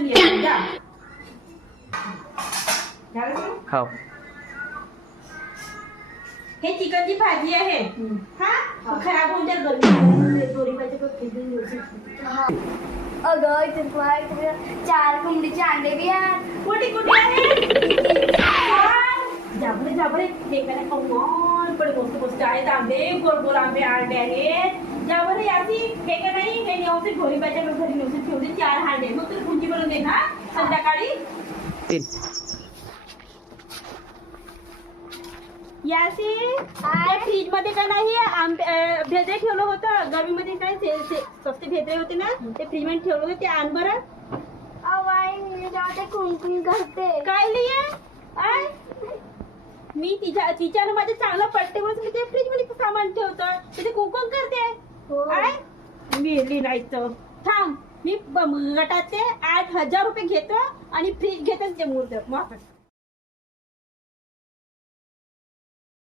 बसून ये जा. हो. हे चिकनची भाजी आहे. हा खराब होऊन जाईल गरमी दोरीबाचे अगं इथे 4 कोंबडीचे अंडे बी आहेत. कुठे कुठे आहे जाबरे जाबरे हे काय कमाल पण मस्त मस्त आहेत आंबे गोल गोल आंबे अंडे आहेत जाबरे याची हे का नाही हे नेऊन दोरीबाच्या घरी नेऊन ठेवते 4 हांडे मग तू पुंजी बनवून दे ना संध्याकाळी 3. यासी फ्रीज मध्ये का नाही भेदे ठेवलं होतं गरमीमध्ये काय स्वस्त भेदे होते ना ते फ्रीज मध्ये ठेवलं होतं ते आण बरं. ते कुंकुम करते काय लिये मी तिच्यानं माझे चांगलं पडते म्हणून मी ते फ्रीज मध्ये सामान ठेवतं ते कुंकुम करते. मिळली नाही तर थांब मी गटाचे 8,000 रुपये घेतो आणि फ्रीज घेतो ते मूर्त मग